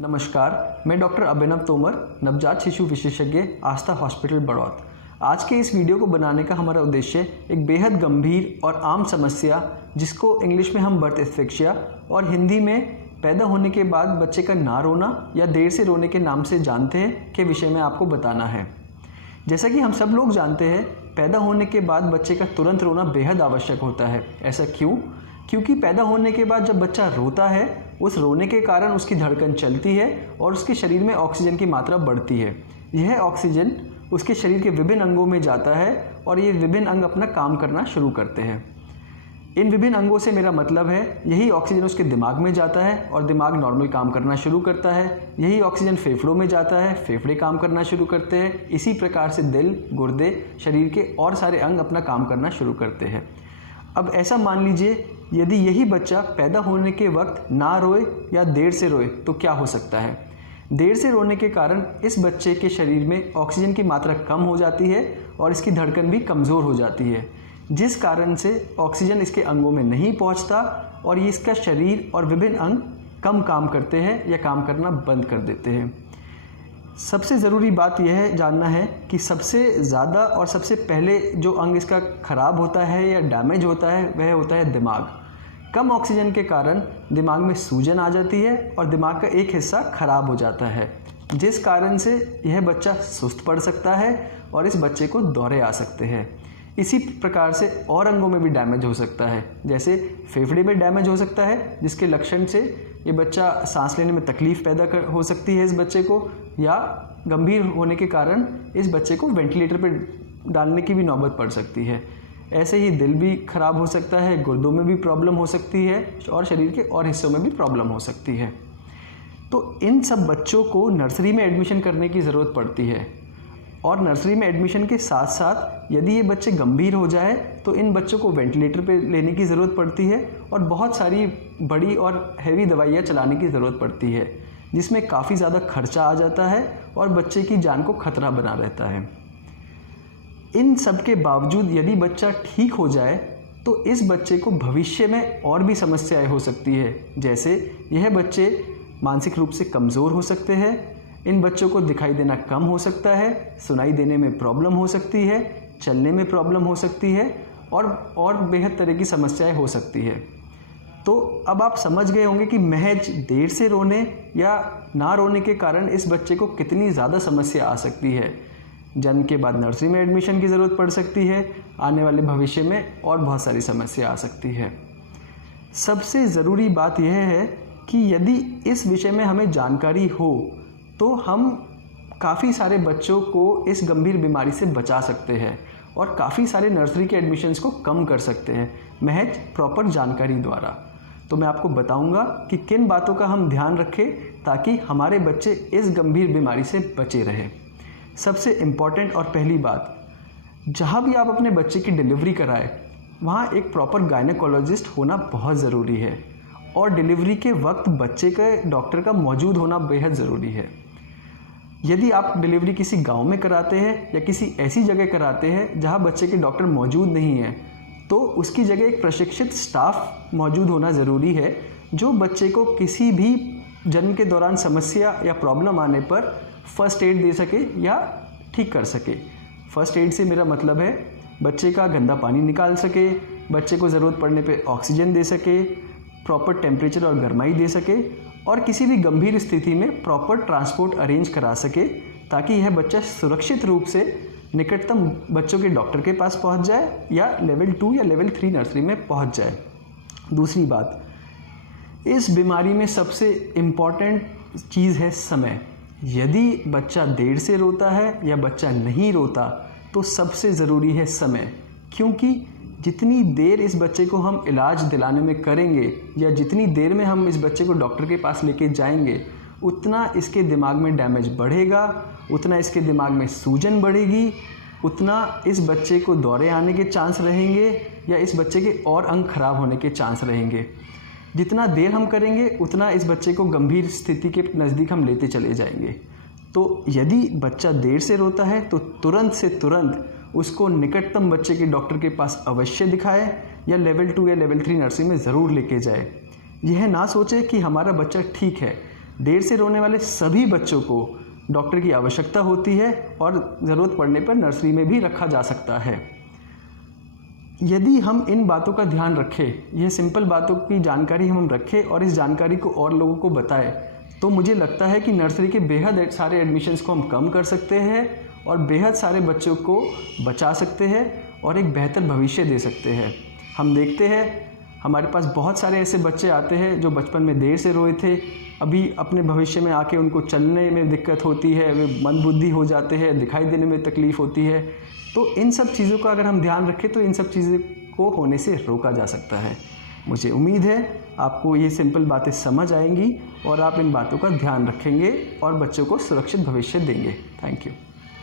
नमस्कार, मैं डॉक्टर अभिनव तोमर, नवजात शिशु विशेषज्ञ, आस्था हॉस्पिटल बड़ौत। आज के इस वीडियो को बनाने का हमारा उद्देश्य एक बेहद गंभीर और आम समस्या, जिसको इंग्लिश में हम बर्थ एस्फिक्सिया और हिंदी में पैदा होने के बाद बच्चे का ना रोना या देर से रोने के नाम से जानते हैं, के विषय में आपको बताना है। जैसा कि हम सब लोग जानते हैं, पैदा होने के बाद बच्चे का तुरंत रोना बेहद आवश्यक होता है। ऐसा क्यों? क्योंकि पैदा होने के बाद जब बच्चा रोता है, उस रोने के कारण उसकी धड़कन चलती है और उसके शरीर में ऑक्सीजन की मात्रा बढ़ती है। यह ऑक्सीजन उसके शरीर के विभिन्न अंगों में जाता है और ये विभिन्न अंग अपना काम करना शुरू करते हैं। इन विभिन्न अंगों से मेरा मतलब है, यही ऑक्सीजन उसके दिमाग में जाता है और दिमाग नॉर्मल काम करना शुरू करता है। यही ऑक्सीजन फेफड़ों में जाता है, फेफड़े काम करना शुरू करते हैं। इसी प्रकार से दिल, गुर्दे, शरीर के और सारे अंग अपना काम करना शुरू करते हैं। अब ऐसा मान लीजिए, यदि यही बच्चा पैदा होने के वक्त ना रोए या देर से रोए तो क्या हो सकता है? देर से रोने के कारण इस बच्चे के शरीर में ऑक्सीजन की मात्रा कम हो जाती है और इसकी धड़कन भी कमज़ोर हो जाती है, जिस कारण से ऑक्सीजन इसके अंगों में नहीं पहुंचता और ये इसका शरीर और विभिन्न अंग कम काम करते हैं या काम करना बंद कर देते हैं। सबसे ज़रूरी बात यह है जानना है कि सबसे ज़्यादा और सबसे पहले जो अंग इसका ख़राब होता है या डैमेज होता है, वह होता है दिमाग। कम ऑक्सीजन के कारण दिमाग में सूजन आ जाती है और दिमाग का एक हिस्सा ख़राब हो जाता है, जिस कारण से यह बच्चा सुस्त पड़ सकता है और इस बच्चे को दौरे आ सकते हैं। इसी प्रकार से और अंगों में भी डैमेज हो सकता है, जैसे फेफड़े में डैमेज हो सकता है, जिसके लक्षण से ये बच्चा सांस लेने में तकलीफ़ पैदा हो सकती है इस बच्चे को, या गंभीर होने के कारण इस बच्चे को वेंटिलेटर पर डालने की भी नौबत पड़ सकती है। ऐसे ही दिल भी ख़राब हो सकता है, गुर्दों में भी प्रॉब्लम हो सकती है और शरीर के और हिस्सों में भी प्रॉब्लम हो सकती है। तो इन सब बच्चों को नर्सरी में एडमिशन करने की ज़रूरत पड़ती है और नर्सरी में एडमिशन के साथ साथ यदि ये बच्चे गंभीर हो जाए तो इन बच्चों को वेंटिलेटर पे लेने की ज़रूरत पड़ती है और बहुत सारी बड़ी और हैवी दवाइयाँ चलाने की ज़रूरत पड़ती है, जिसमें काफ़ी ज़्यादा खर्चा आ जाता है और बच्चे की जान को खतरा बना रहता है। इन सब के बावजूद यदि बच्चा ठीक हो जाए तो इस बच्चे को भविष्य में और भी समस्याएं हो सकती है, जैसे यह बच्चे मानसिक रूप से कमज़ोर हो सकते हैं, इन बच्चों को दिखाई देना कम हो सकता है, सुनाई देने में प्रॉब्लम हो सकती है, चलने में प्रॉब्लम हो सकती है और बेहद तरह की समस्याएं हो सकती है। तो अब आप समझ गए होंगे कि महज देर से रोने या ना रोने के कारण इस बच्चे को कितनी ज़्यादा समस्या आ सकती है। जन्म के बाद नर्सरी में एडमिशन की ज़रूरत पड़ सकती है, आने वाले भविष्य में और बहुत सारी समस्या आ सकती है। सबसे ज़रूरी बात यह है कि यदि इस विषय में हमें जानकारी हो तो हम काफ़ी सारे बच्चों को इस गंभीर बीमारी से बचा सकते हैं और काफ़ी सारे नर्सरी के एडमिशन्स को कम कर सकते हैं, महज प्रॉपर जानकारी द्वारा। तो मैं आपको बताऊंगा कि किन बातों का हम ध्यान रखें ताकि हमारे बच्चे इस गंभीर बीमारी से बचे रहें। सबसे इम्पॉर्टेंट और पहली बात, जहाँ भी आप अपने बच्चे की डिलीवरी कराएं, वहाँ एक प्रॉपर गायनेकोलॉजिस्ट होना बहुत ज़रूरी है और डिलीवरी के वक्त बच्चे के डॉक्टर का मौजूद होना बेहद ज़रूरी है। यदि आप डिलीवरी किसी गांव में कराते हैं या किसी ऐसी जगह कराते हैं जहां बच्चे के डॉक्टर मौजूद नहीं है, तो उसकी जगह एक प्रशिक्षित स्टाफ मौजूद होना ज़रूरी है, जो बच्चे को किसी भी जन्म के दौरान समस्या या प्रॉब्लम आने पर फ़र्स्ट एड दे सके या ठीक कर सके। फ़र्स्ट एड से मेरा मतलब है बच्चे का गंदा पानी निकाल सके, बच्चे को ज़रूरत पड़ने पे ऑक्सीजन दे सके, प्रॉपर टेम्परेचर और गर्माई दे सके और किसी भी गंभीर स्थिति में प्रॉपर ट्रांसपोर्ट अरेंज करा सके, ताकि यह बच्चा सुरक्षित रूप से निकटतम बच्चों के डॉक्टर के पास पहुंच जाए या लेवल 2 या लेवल 3 नर्सरी में पहुंच जाए। दूसरी बात, इस बीमारी में सबसे इम्पॉर्टेंट चीज़ है समय। यदि बच्चा देर से रोता है या बच्चा नहीं रोता तो सबसे ज़रूरी है समय, क्योंकि जितनी देर इस बच्चे को हम इलाज दिलाने में करेंगे या जितनी देर में हम इस बच्चे को डॉक्टर के पास लेके जाएंगे, उतना इसके दिमाग में डैमेज बढ़ेगा, उतना इसके दिमाग में सूजन बढ़ेगी, उतना इस बच्चे को दौरे आने के चांस रहेंगे या इस बच्चे के और अंग खराब होने के चांस रहेंगे। जितना देर हम करेंगे उतना इस बच्चे को गंभीर स्थिति के नज़दीक हम लेते चले जाएंगे। तो यदि बच्चा देर से रोता है तो तुरंत से तुरंत उसको निकटतम बच्चे के डॉक्टर के पास अवश्य दिखाएं या लेवल 2 या लेवल 3 नर्सरी में ज़रूर लेके जाए। यह ना सोचे कि हमारा बच्चा ठीक है, देर से रोने वाले सभी बच्चों को डॉक्टर की आवश्यकता होती है और ज़रूरत पड़ने पर नर्सरी में भी रखा जा सकता है। यदि हम इन बातों का ध्यान रखें, यह सिंपल बातों की जानकारी हम रखें और इस जानकारी को और लोगों को बताएं, तो मुझे लगता है कि नर्सरी के बेहद सारे एडमिशन्स को हम कम कर सकते हैं और बेहद सारे बच्चों को बचा सकते हैं और एक बेहतर भविष्य दे सकते हैं। हम देखते हैं हमारे पास बहुत सारे ऐसे बच्चे आते हैं जो बचपन में देर से रोए थे, अभी अपने भविष्य में आके उनको चलने में दिक्कत होती है, वे मंदबुद्धि हो जाते हैं, दिखाई देने में तकलीफ़ होती है। तो इन सब चीज़ों का अगर हम ध्यान रखें तो इन सब चीज़ों को होने से रोका जा सकता है। मुझे उम्मीद है आपको ये सिंपल बातें समझ आएंगी और आप इन बातों का ध्यान रखेंगे और बच्चों को सुरक्षित भविष्य देंगे। Thank you.